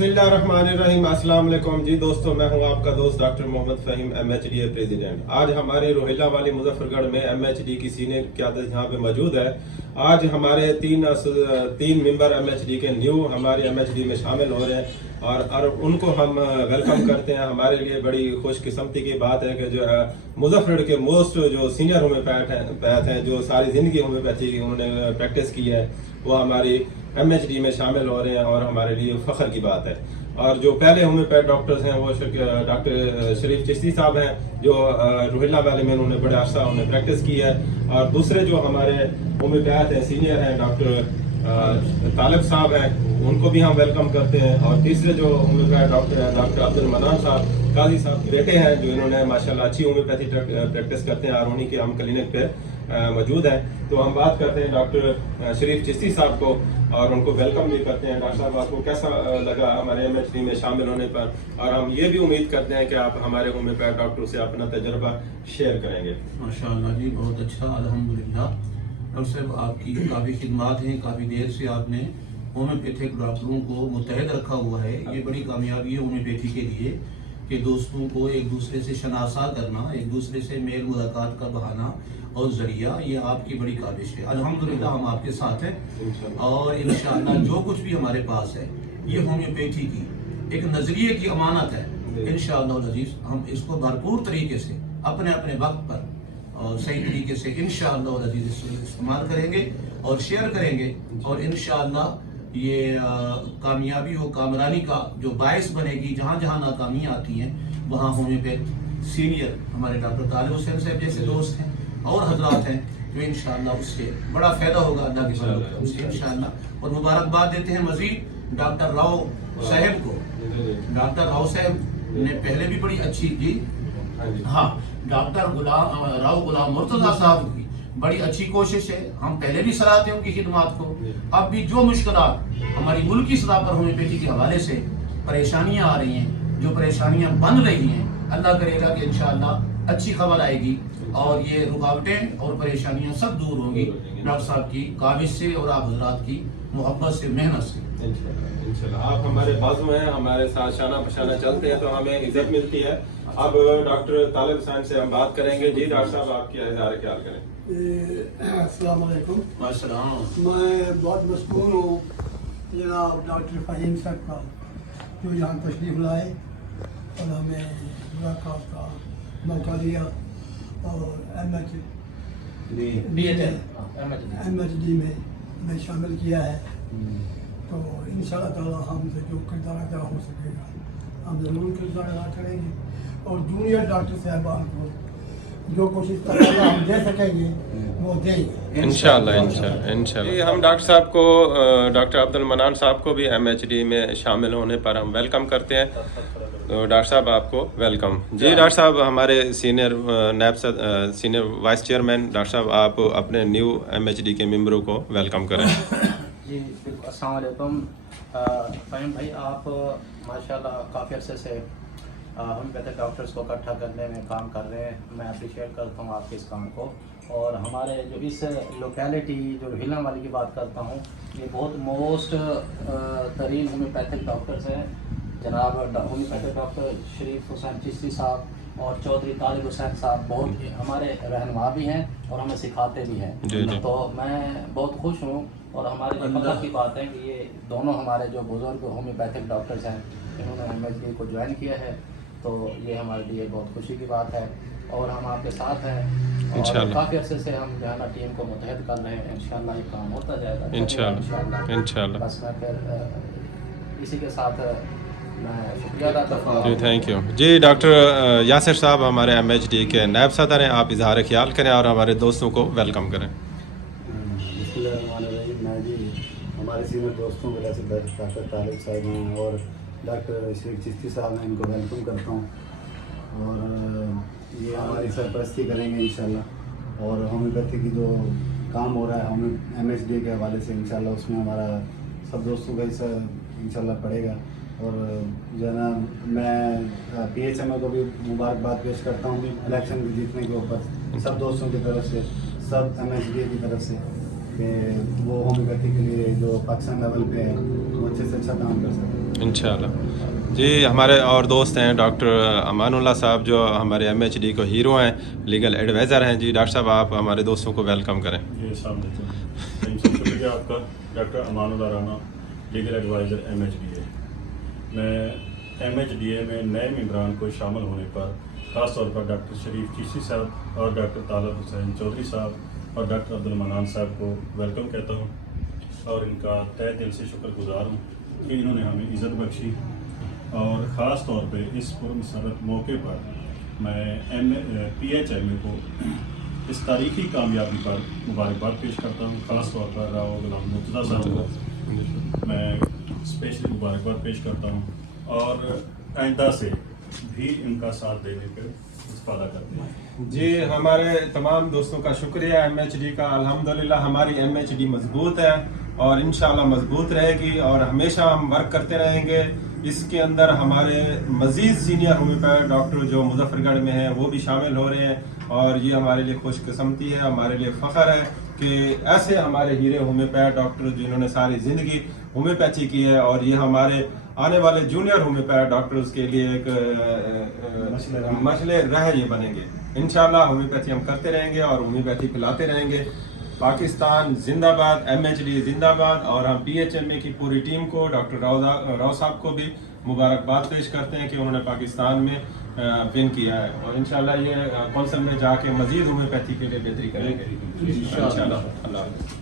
बिस्मिल्लाहिर्रहमानिर्रहीम। अस्सलाम वालेकुम जी दोस्तों, मैं हूं आपका दोस्त doctor Mohammad Faheem MHD president. आज हमारे रोहिला वाली मुजफ्फरगढ़ में MHD की सीनियर क़यादत यहाँ पे मौजूद है। आज हमारे तीन मेंबर MHD के न्यू हमारे MHD में शामिल हो रहे हैं और उनको हम वेलकम करते हैं। हमारे लिए बड़ी खुशकिस्मती की बात है कि जो मुजफ्फरगढ़ के मोस्ट जो सीनियर होम्योपैथ हैं, जो सारी ज़िंदगी होम्योपैथी उन्होंने प्रैक्टिस की है, वो हमारी MHD में शामिल हो रहे हैं और हमारे लिए फ़ख्र की बात है। और जो पहले होम्योपैथ डॉक्टर्स हैं वो डॉक्टर शरीफ चिश्ती साहब हैं, जो रोहिला वैली में उन्होंने बड़े अरसा उन्होंने प्रैक्टिस की है। और दूसरे जो हमारे होम्योपैथ हैं सीनियर हैं डॉक्टर तालिब साहब हैं, उनको भी हम वेलकम करते हैं। और तीसरे जो होम्योपैथ डॉक्टर हैं डॉक्टर अब्दुल मनान साहब, काजी साहब के बेटे हैं, जो इन्होंने माशाल्लाह अच्छी होम्योपैथी प्रैक्टिस करते हैं और उन्हीं के हम क्लिनिक पे मौजूद हैं। तो हम बात करते हैं डॉक्टर शरीफ चिश्ती साहब को और उनको वेलकम भी करते हैं। डॉक्टर साहब, आपको कैसा लगा हमारे MHD में शामिल होने पर? और हम ये भी उम्मीद करते हैं कि आप हमारे होम्योपैथ डॉक्टर से अपना तजर्बा शेयर करेंगे। माशाअल्लाह जी, बहुत अच्छा, अल्हम्दुलिल्लाह। डॉक्टर साहब, आपकी काफ़ी खिदमत हैं, काफ़ी देर से आपने होम्योपैथिक डॉक्टरों को मुत्तहद रखा हुआ है। ये बड़ी कामयाबी है होम्योपैथी के लिए कि दोस्तों को एक दूसरे से शनासा करना, एक दूसरे से मेल मुलाकात का बहाना और जरिया, ये आपकी बड़ी काबिश है। अल्हम्दुलिल्लाह हम आपके साथ हैं और इंशाअल्लाह जो कुछ भी हमारे पास है ये होम्योपैथी की एक नजरिए की अमानत है। इंशाअल्लाह अज़ीज़ हम इसको भरपूर तरीके से अपने अपने वक्त पर और सही तरीके से इंशाअल्लाह अज़ीज़ इस्तेमाल करेंगे और शेयर करेंगे। और इंशाअल्लाह ये कामयाबी और कामरानी का जो बायस बनेगी। जहाँ जहाँ नाकामियाँ आती हैं वहाँ होम्योपैथ सीनियर हमारे डॉक्टर तालिब हुसैन साहब जैसे दोस्त हैं और हजरात हैं, जो इंशाअल्लाह उससे बड़ा फ़ायदा होगा अल्लाह के फज़ल से इंशाअल्लाह। और मुबारकबाद देते हैं मज़ीद डॉक्टर राव साहब को। डॉक्टर राव साहब ने पहले भी बड़ी अच्छी की, हाँ, डॉक्टर राव गुलाम मुर्तज़ा साहब की बड़ी अच्छी कोशिश है। हम पहले भी सराहते हैं उनकी खिदमत को। अब भी जो मुश्किलात हमारी मुल्की सतह पर होम्योपैथी के हवाले से परेशानियां आ रही हैं, जो परेशानियां बन रही हैं, अल्लाह करेगा कि इंशाअल्लाह अच्छी खबर आएगी और ये रुकावटें और परेशानियां सब दूर होंगी डॉक्टर साहब की काबिज से और आप हजरात की मोहब्बत से, मेहनत से। इंशाल्लाह आप हमारे बाजू हैं, हमारे साथ शाना पशाना चलते हैं तो हमें इज्जत मिलती है। अब डॉक्टर तालिब हुसैन से हम बात करेंगे। जी डॉक्टर साहब, आपके इज़हार ख्याल करें। अस्सलाम वालेकुम। अस्सलाम। मैं बहुत मशकूर हूँ जनाब डॉक्टर फ़हीम साहब का, जो यहाँ तशरीफ़ लाए और हमें मुलाकात का मौका दिया और MHD में शामिल किया है। तो इंशाअल्लाह ताला हमसे जो किरदार अदा हो सकेगा हम ज़रूर किरदार अदा करेंगे और जूनियर डॉक्टर साहबान को जो कोशिश करेंगे हम दे सकेंगे वो देंगे इंशाअल्लाह। हम डॉक्टर साहब को, डॉक्टर अब्दुल मनान साहब को भी MHD में शामिल होने पर हम वेलकम करते हैं। तो डॉक्टर साहब, आपको वेलकम। जी डॉक्टर साहब, हमारे senior senior vice chairman doctor साहब, आप अपने न्यू MHD के मेंबरों को वेलकम करें। जी अस्सलाम वालेकुम। फ़हीम भाई, आप माशाल्लाह काफ़ी अरसे से होम्योपैथिक डॉक्टर्स को इकट्ठा करने में काम कर रहे हैं। मैं अप्रिशिएट करता हूँ आपके इस काम को। और हमारे जो इस लोकेलिटी जो रोहिला वाली की बात करता हूँ, ये बहुत मोस्ट तरीन होम्योपैथिक डॉक्टर्स हैं। जनाब होम्योपैथिक डॉक्टर शरीफ हुसैन चिश्ती साहब और चौधरी तालिब हुसैन साहब बहुत हमारे रहनुमा भी हैं और हमें सिखाते भी हैं। तो मैं बहुत खुश हूँ और हमारे लिए की बात है कि ये दोनों हमारे जो बुजुर्ग होम्योपैथिक डॉक्टर्स हैं, इन्होंने MHD को ज्वाइन किया है। तो ये हमारे लिए बहुत खुशी की बात है और हम आपके साथ हैं और काफ़ी अरसे से हम जो है ना टीम को मुत्तहद कर रहे हैं। इंशाअल्लाह ये काम होता जाएगा इंशाअल्लाह। बस मैं फिर इसी के साथ मैं शुक्रिया अदा करता हूँ। Thank you. जी डॉक्टर यासिर साहब हमारे MHD के नायब सदर हैं, आप इज़हार ख्याल करें और हमारे दोस्तों को वेलकम करें। मैं जी हमारे सीनियर दोस्तों के जैसे डॉक्टर तालिब साहब हैं और डॉक्टर शरीफ चिश्ती साहब हैं, इनको वेलकम करता हूँ और ये हमारी सरपरस्ती करेंगे इंशाल्लाह। और होम्योपैथी की जो काम हो रहा है MHD के हवाले से इंशाल्लाह, उसमें हमारा सब दोस्तों का हिस्सा इंशाल्लाह पड़ेगा। और जो है ना, मैं PHMA को भी मुबारकबाद पेश करता हूँ इलेक्शन जीतने के ऊपर सब दोस्तों की तरफ से, सब MHD की तरफ से, कि वो होम्योपैथी के लिए जो पाकिस्तान लेवल पे है वो अच्छे से अच्छा काम कर सकें। इंशाल्लाह। जी हमारे और दोस्त हैं डॉक्टर अमानुल्लाह साहब जो हमारे MHD को हीरो हैं, लीगल एडवाइज़र हैं। जी डॉक्टर साहब आप हमारे दोस्तों को वेलकम करें। जी अस्सलाम वालेकुम। शुक्रिया आपका। Doctor Amanullah Rana, legal adviser MHDA। मैं MHDA में नए मेंबरान को शामिल होने पर ख़ास तौर पर डॉक्टर शरीफ चिश्ती साहब और डॉक्टर तालब हुसैन चौधरी साहब और डॉक्टर अब्दुल मनान साहब को वेलकम कहता हूँ और इनका तहे दिल से शुक्रगुजार हूँ कि इन्होंने हमें इज़्ज़त बख्शी। और ख़ास तौर पे इस पुरमसरत मौके पर मैं PHMA को इस तारीखी कामयाबी पर मुबारकबाद पेश करता हूँ। ख़ास तौर पर राव गुलाम मुर्तज़ा साहब को मैं स्पेशली मुबारकबाद पेश करता हूँ और आइंदा से भी इनका साथ देने पर इस्तेफादा करते हैं। जी हमारे तमाम दोस्तों का शुक्रिया MHD का। अल्हम्दुलिल्लाह हमारी MHD मजबूत है और इंशाल्लाह मजबूत रहेगी और हमेशा हम वर्क करते रहेंगे। इसके अंदर हमारे मज़ीद सीनियर होम्योपैथ डॉक्टर जो मुजफ्फरगढ़ में हैं वो भी शामिल हो रहे हैं और ये हमारे लिए खुशकिस्मती है, हमारे लिए फ़ख्र है कि ऐसे हमारे हीरे होम्योपैथ डॉक्टर जिन्होंने सारी ज़िंदगी होम्योपैथी की है और ये हमारे आने वाले जूनियर होम्योपैथ डॉक्टर्स के लिए एक मसले राह ये बनेंगे। इंशाल्लाह होम्योपैथी हम करते रहेंगे और होम्योपैथी फैलाते रहेंगे। पाकिस्तान जिंदाबाद, MHD जिंदाबाद। और हम PHMA की पूरी टीम को डॉक्टर राव साहब को भी मुबारकबाद पेश करते हैं कि उन्होंने पाकिस्तान में विन किया है और इंशाल्लाह ये कौंसिल में जाके मजीद होम्योपैथी के लिए बेहतरी करेंगे इंशाल्लाह। अल्लाह।